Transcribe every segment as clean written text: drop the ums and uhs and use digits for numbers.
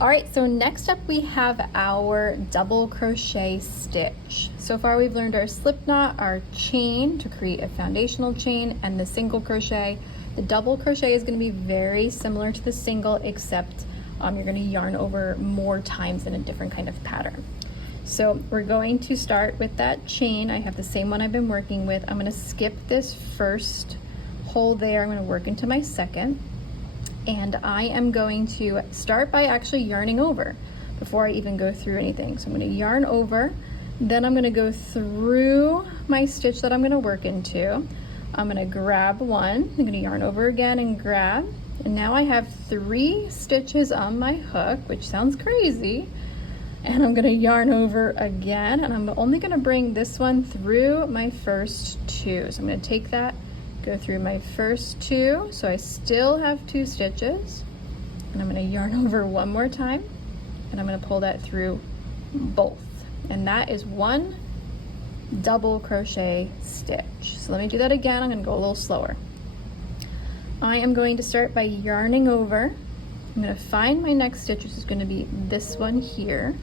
All right, so next up we have our double crochet stitch. So far we've learned our slip knot, our chain to create a foundational chain, and the single crochet. The double crochet is going to be very similar to the single, except you're going to yarn over more times in a different kind of pattern. So we're going to start with that chain. I have the same one I've been working with. I'm going to skip this first hole there. I'm going to work into my second. And I am going to start by actually yarning over before I even go through anything. So I'm going to yarn over, then I'm going to go through my stitch that I'm going to work into. I'm going to grab one, I'm going to yarn over again and grab, and now I have 3 stitches on my hook, which sounds crazy. And I'm going to yarn over again, and I'm only going to bring this one through my first 2. So I'm going to take that, go through my first 2, so I still have 2 stitches, and I'm going to yarn over one more time, and I'm going to pull that through both, and that is 1 double crochet stitch. So let me do that again. I'm going to go a little slower. I am going to start by yarning over. I'm going to find my next stitch, which is going to be this one here.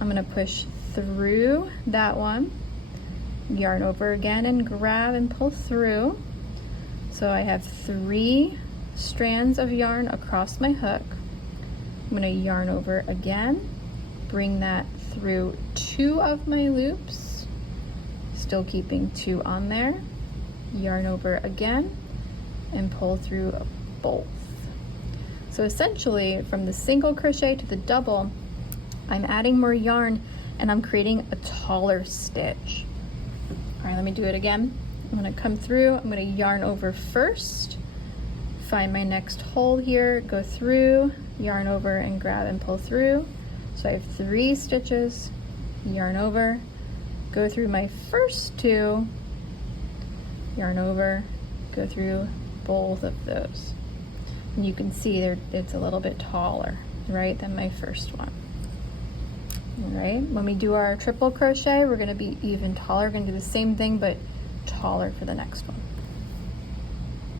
I'm going to push through that one, yarn over again and grab and pull through. So I have 3 strands of yarn across my hook. I'm going to yarn over again, bring that through 2 of my loops, still keeping 2 on there, yarn over again, and pull through both. So essentially, from the single crochet to the double, I'm adding more yarn and I'm creating a taller stitch. All right, let me do it again. I'm going to come through, I'm going to yarn over first, find my next hole here, go through, yarn over and grab and pull through. So I have 3 stitches, yarn over, go through my first 2, yarn over, go through both of those. And you can see there it's a little bit taller, right, than my first one. All right, when we do our triple crochet, we're going to be even taller. We're going to do the same thing, but taller for the next one.